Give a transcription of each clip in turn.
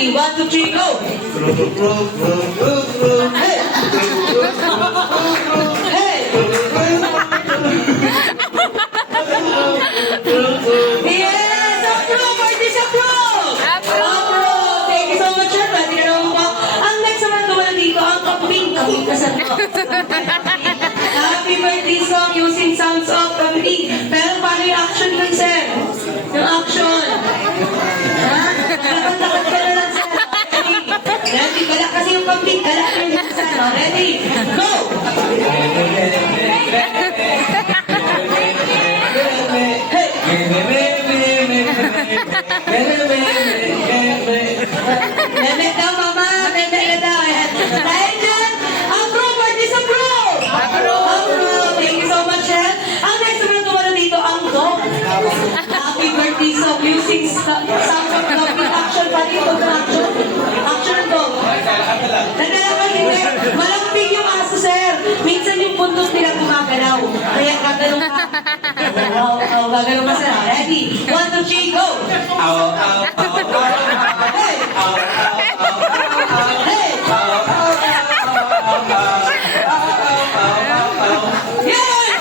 Ready? 1, 2, 3, go! Hey! Hey! Yes! Approve! Parties approve! Approve! Thank you so much, sir. Pwede ka naman po. Ang next naman naman dito, ang kambing. Kambing ka sa to. Happy birthday song using sounds of kambing. Pero paano yung action nun, sir? Yung action. Ha? Lakad-lakad ka na lang, sir. Ready? Balak kasi yung kambing. Balak ka yung sir. Ready? Go! Meme daw, mama. Meme na daw. Dahil dyan, approve or disapprove? Approve. Thank you so much, sir. Ang next naman tumalo dito, ang dog. Happy birthday song using sound of dog with action pa dito. Action. Action ng dog. Nadalaman hindi. Malambing yung aso, sir. Minsan yung puntos nila gumagalaw. Kaya gagalong ka. Gagalong ka, sir. Ready? 1, 2, 3, go! Hey! Hey! Yes!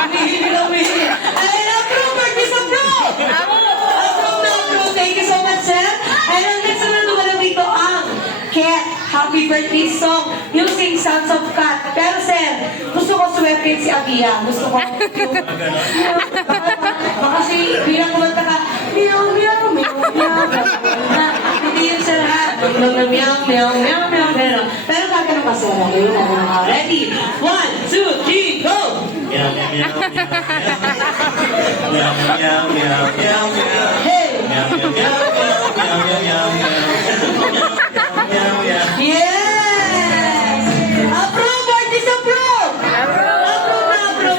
Humihili na humihili. Ay, approve or disapprove? Approve na approve. Thank you so much, sir. And ang next naman naman dito ang Cat Happy Birthday song using sounds of cat. Pero, sir, gusto ko sumepin si Abia. Gusto ko yung... Kasi bilang kumanta ka, meow, meow, meow, meow. Hindi yun, sir, ha? Meow, meow, meow, meow, meow. Pero kagano pa, sir. Ready? 1, 2, 3, go! Meow, meow, meow, meow, meow, meow, meow, meow, meow, meow. Hey! Meow, meow, meow, meow, meow, meow,